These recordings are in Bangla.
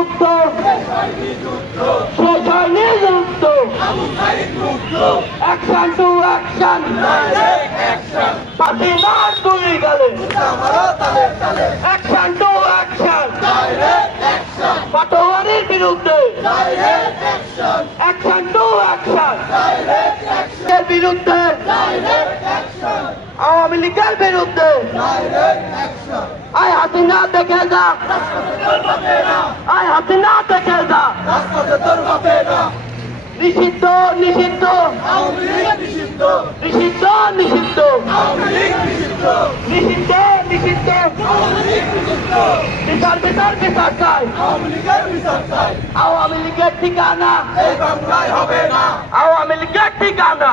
যুদ্ধ শেষ হয়নি যুদ্ধ অ্যাকশন টু অ্যাকশন হাসিনার দুই গেলে। অ্যাকশন টু অ্যাকশন পাটোয়ারির বিরুদ্ধে। অ্যাকশন টু অ্যাকশন বিরুদ্ধে আওয়ামী লীগের বিরুদ্ধে। আয় হাসিনা, দেখে যা। আয় হাসিনা, দেখে যা। নিষিদ্ধ নিষিদ্ধ। নিষিদ্ধ নিষিদ্ধ। নিষিদ্ধ নিষিদ্ধ। বিচার বিচার বিচার চাই। আওয়ামী লীগের ঠিকানা। আওয়ামী লীগের ঠিকানা।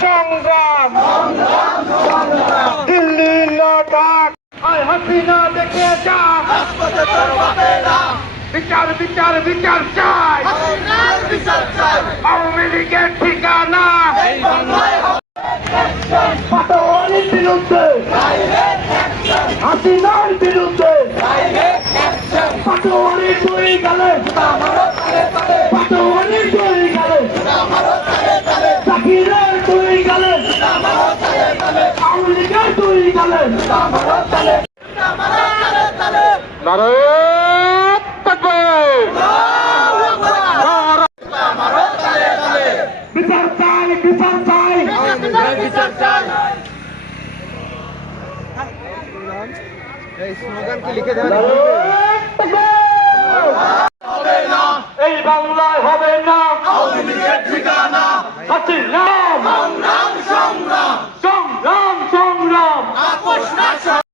সংগ্রাম। দিল্লি লটাক আয় হাসিনা দেখে যা। বিচার বিচার বিচার চাই। আওয়ামী লীগের ঠিকানা। পাটোয়ারির বিরুদ্ধে। হাসিনার বিরুদ্ধে। পাটোয়ারি দুই গেলে। পাটোয়ারি দুই বিচার চাই বিচার চাই বিচার চাই এই স্লোগানকে লিখে দেওয়া হবে না, এই বাংলায় হবে না।